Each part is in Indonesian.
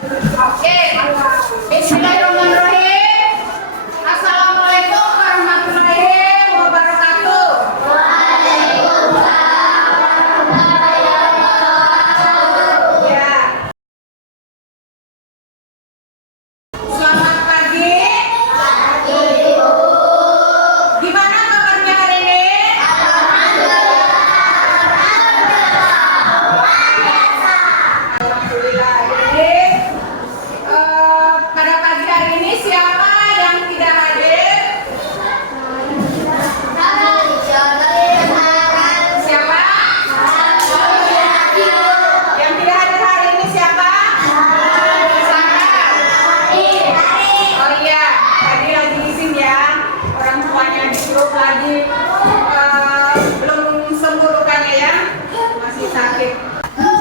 Oke, Bismillahirrahmanirrahim. Assalamualaikum warahmatullahi wabarakatuh. Ya. Selamat pagi. Gimana kabarnya hari ini? Alhamdulillah. Pada pagi hari ini siapa yang tidak hadir? Siapa? Yang tidak hadir hari ini siapa? Sarah. Oh iya, tadi lagi izin ya. Orang tuanya di grup lagi belum sembuh lukanya ya, masih sakit.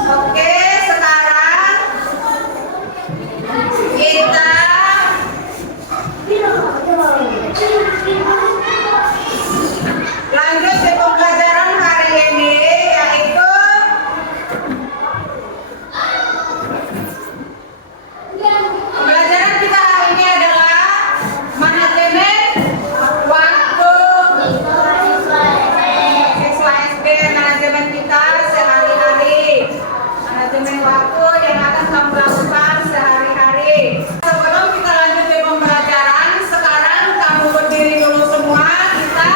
Oke, sekarang kita lanjut ke pembelajaran hari ini, yaitu pembelajaran kita hari ini adalah manajemen waktu. Siswa SD, manajemen kita sehari-hari, manajemen waktu yang akan kamu lakukan sehari-hari. Sebelum kita lanjut ke pembelajaran, sekarang kamu berdiri dulu semua. Kita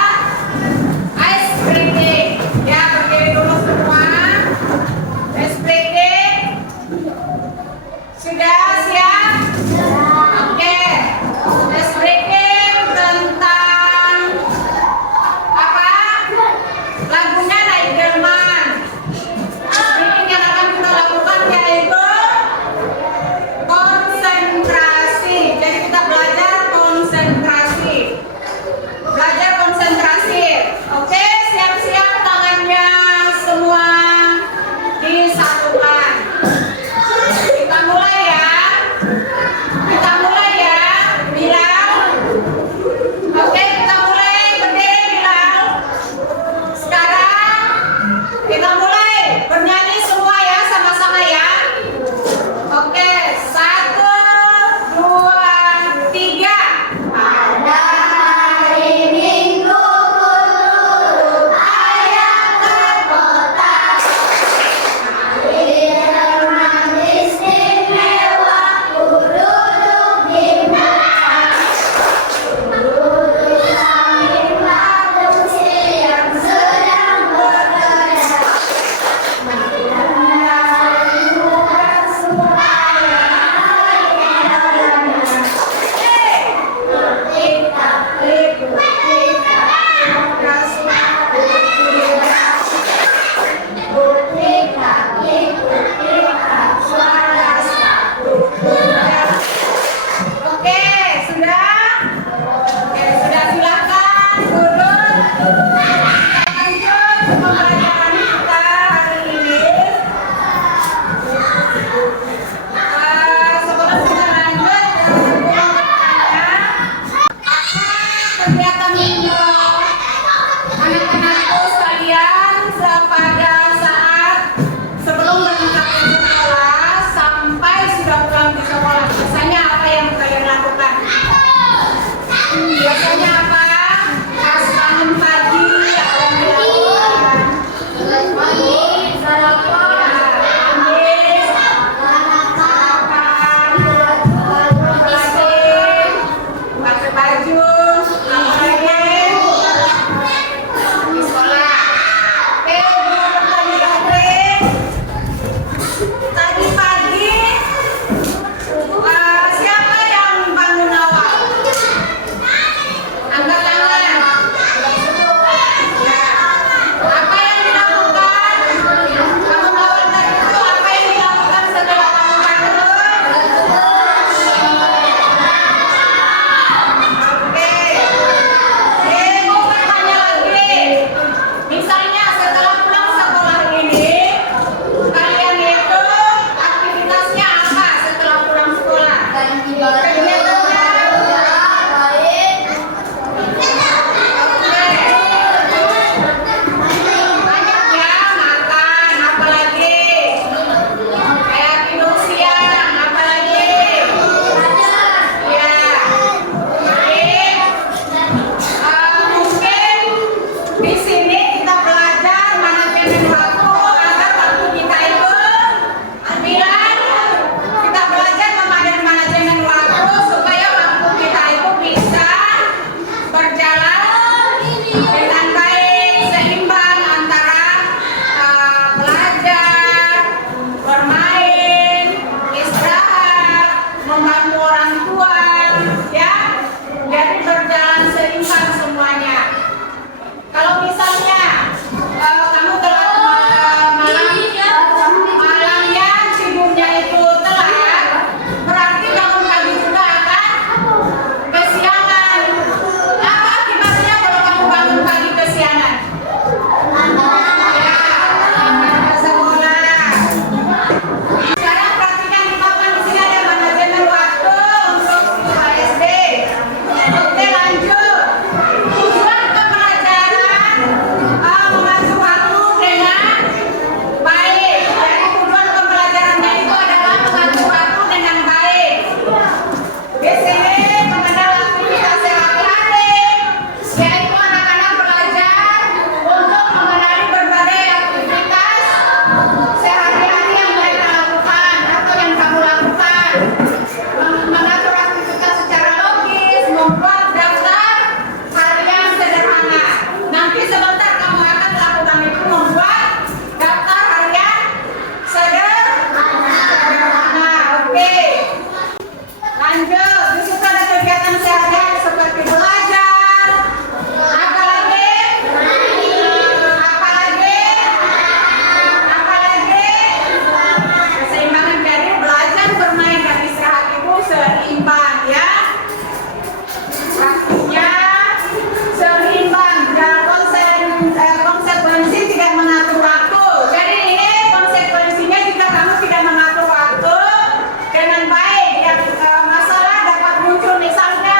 ice breaking ya, berdiri dulu semua. Ice breaking sudah siap? Oke, ice breaking tentang apa? Lagunya Naigelman. Breaking yang akan kita lakukan yaitu konsentrasi. Jadi kita belajar konsentrasi. Belajar konsentrasi. Oke, siap-siap tangannya semua disatukan. Kita mulai ya. Lanjut, di situ ada kegiatan sehari-hari seperti belajar, apalagi, keseimbangan. Jadi belajar, bermain dan istirahat itu seimbang ya. Waktunya seimbang dan konsekuensi tidak mengatur waktu. Jadi ini konsekuensinya jika kamu tidak mengatur waktu dengan baik, yang masalah dapat muncul. Misalnya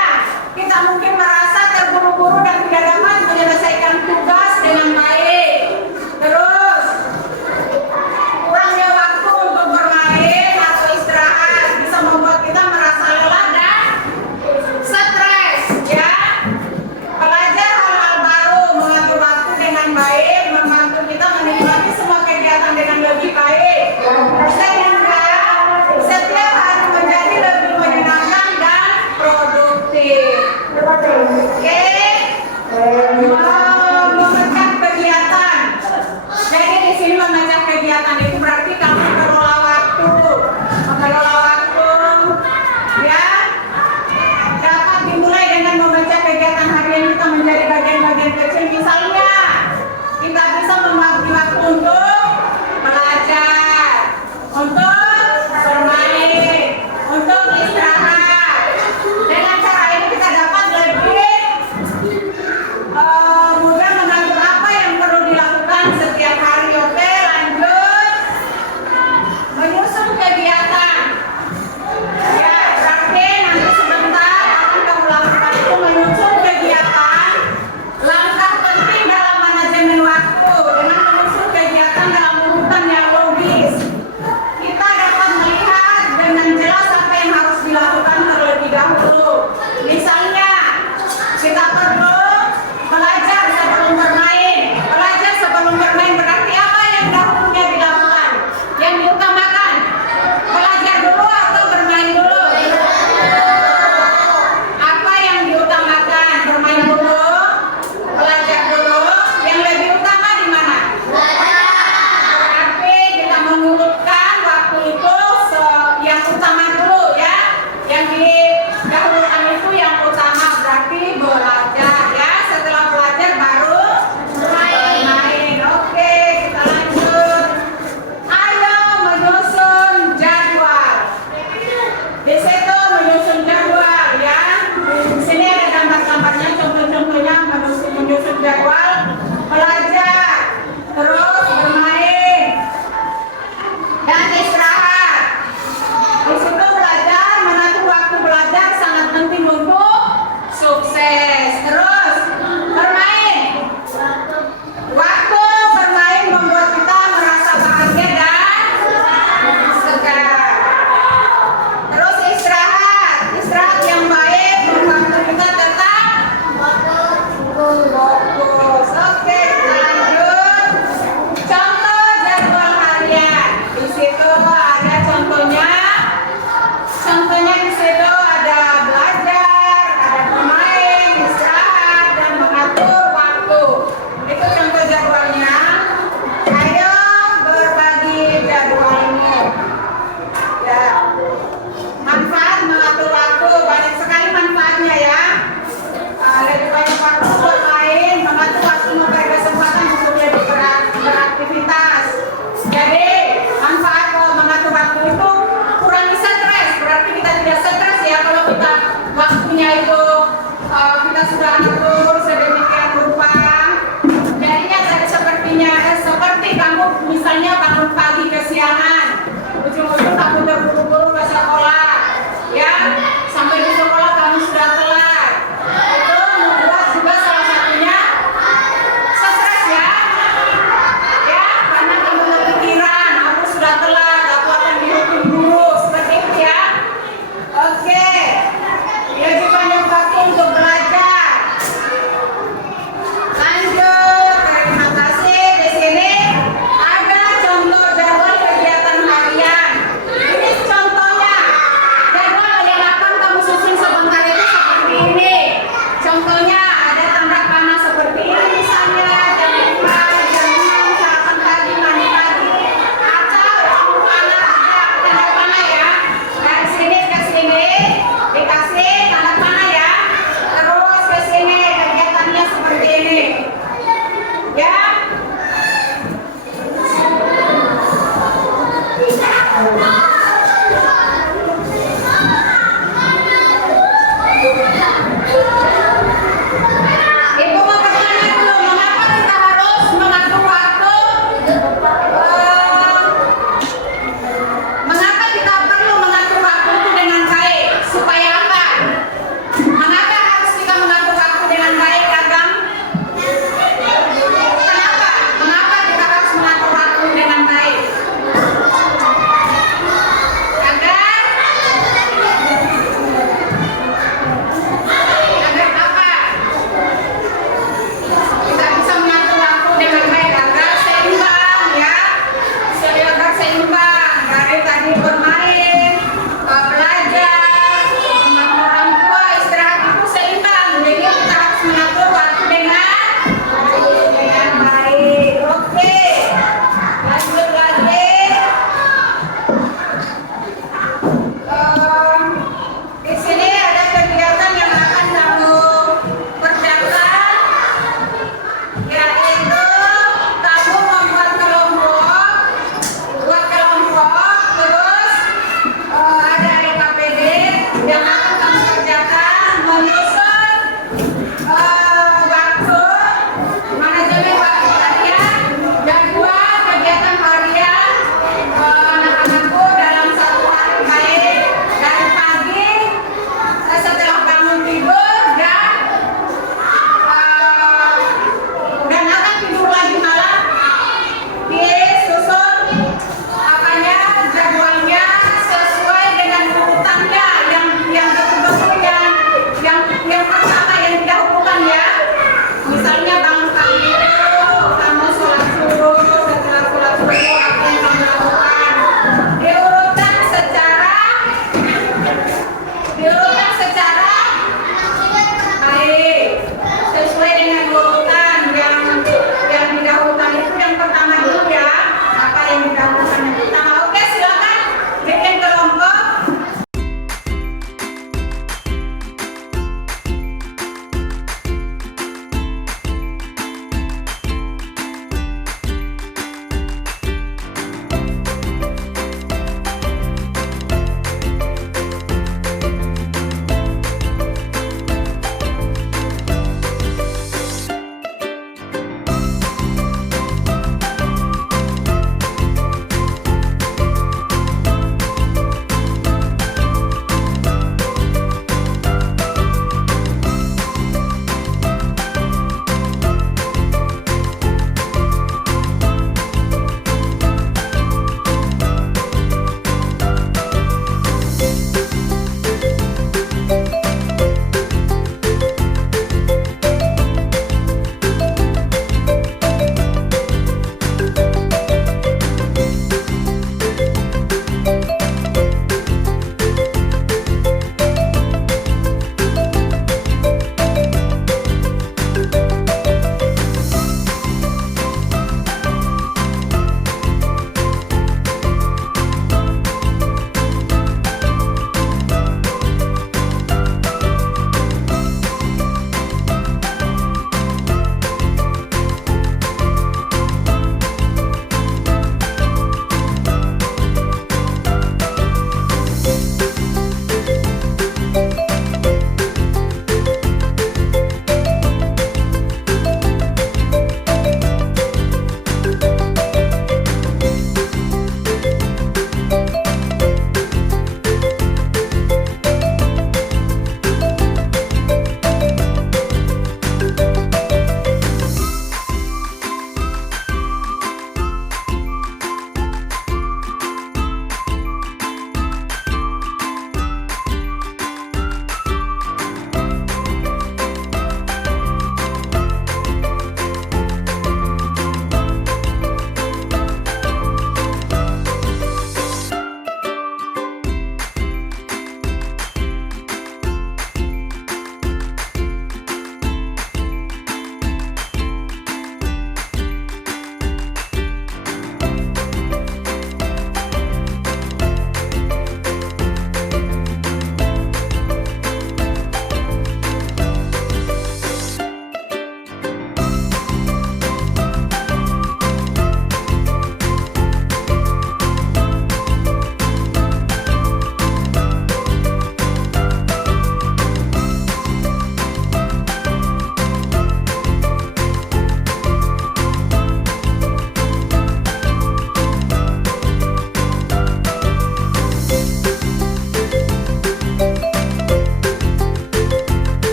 kita mungkin merasa terburu-buru dan tidak dapat menyelesaikan tugas dengan baik. Terus kurangnya waktu untuk bermain atau istirahat bisa membuat kita merasa lelah dan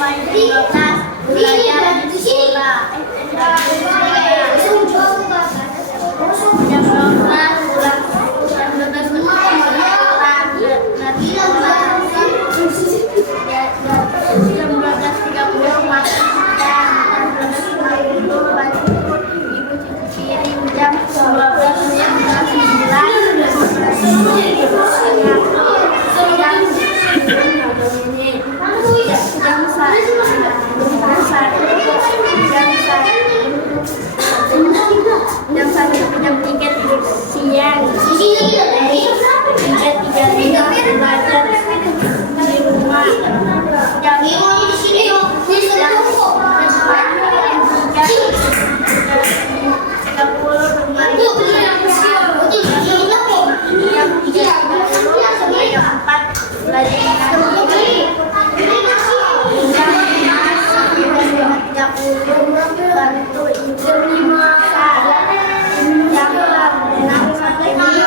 sampai jam 12 belajar di sekolah. Jam 12 pulang. Jam 12 jam 12.30 makan siang. Ibu cuci piring. Jam 3 tidur siang. 3.35 belajar di rumah. Jam 3.30 bermain. Jam 3.30 sampai jam 4 belajar. Bantu ibu masak. Jam 6 sampai jam 20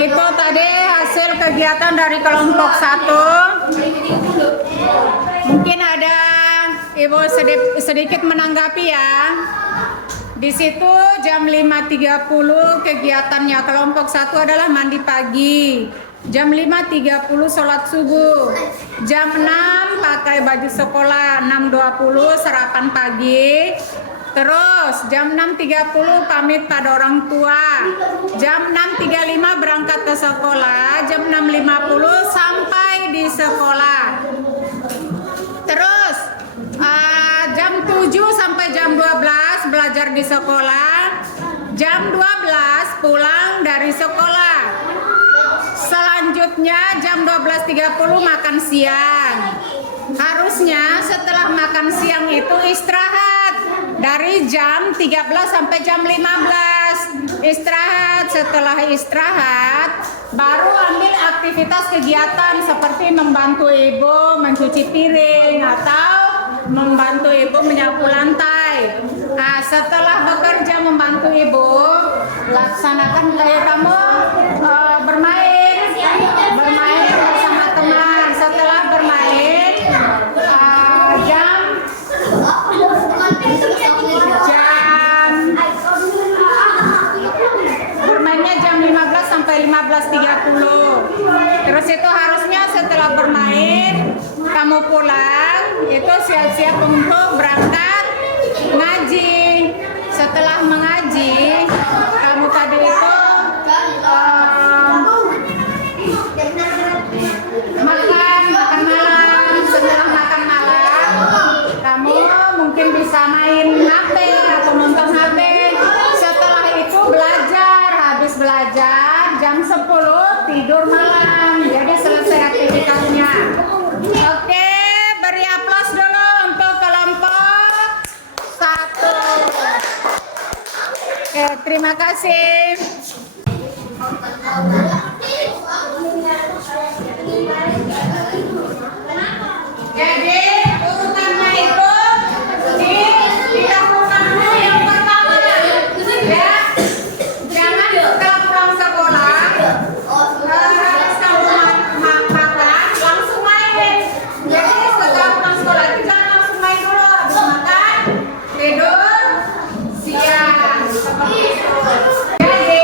itu tadi hasil kegiatan dari kelompok 1. Mungkin ada Ibu sedikit menanggapi ya. Di situ jam 5.30 kegiatannya kelompok 1 adalah mandi pagi. Jam 5.30 sholat subuh. Jam 6 pakai baju sekolah. 6.20 sarapan pagi. Terus jam 6.30 pamit pada orang tua. Jam 6.35 berangkat ke sekolah. Jam 6.50 sampai di sekolah. Terus jam 7 sampai jam 12 belajar di sekolah. Jam 12 pulang dari sekolah. Selanjutnya jam 12.30 makan siang. Harusnya setelah makan siang itu istirahat dari jam 13 sampai jam 15. Istirahat, setelah istirahat baru ambil aktivitas kegiatan seperti membantu ibu mencuci piring atau membantu ibu menyapu lantai. Nah, setelah bekerja membantu ibu, laksanakan kayak kamu bermain bersama teman. Setelah bermain bermainnya jam 15 sampai 15.30. Terus itu harusnya setelah bermain kamu pulang itu siap-siap untuk berangkat ngaji. Setelah mengaji kamu tadi itu makan malam. Setelah makan malam kamu mungkin bisa main HP atau nonton HP. Setelah itu belajar. Habis belajar jam 10 tidur malam. Jadi selesai aktivitasnya. Oke, beri aplaus dulu untuk kelompok 1. Oke, terima kasih. Jadi urutannya itu dilakukan dulu yang pertama ya. Jangan setelah pulang sekolah harus kamu makan langsung main. Jadi setelah pulang sekolah itu jangan langsung main dulu. Habis makan tidur siang seperti itu. Jadi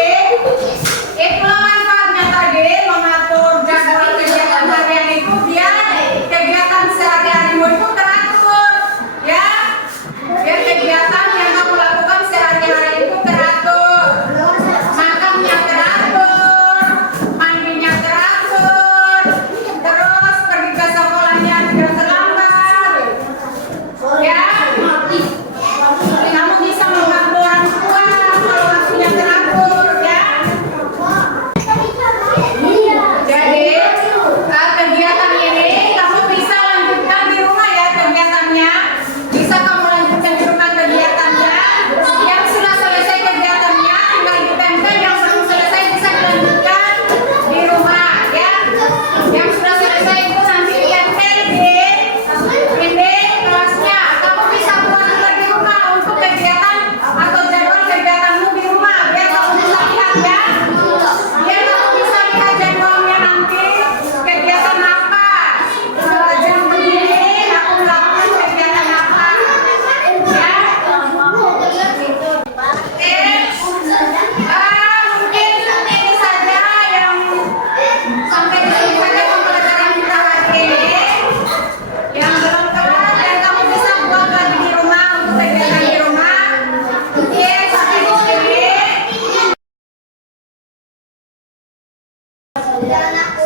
itu manfaat Jalan aku.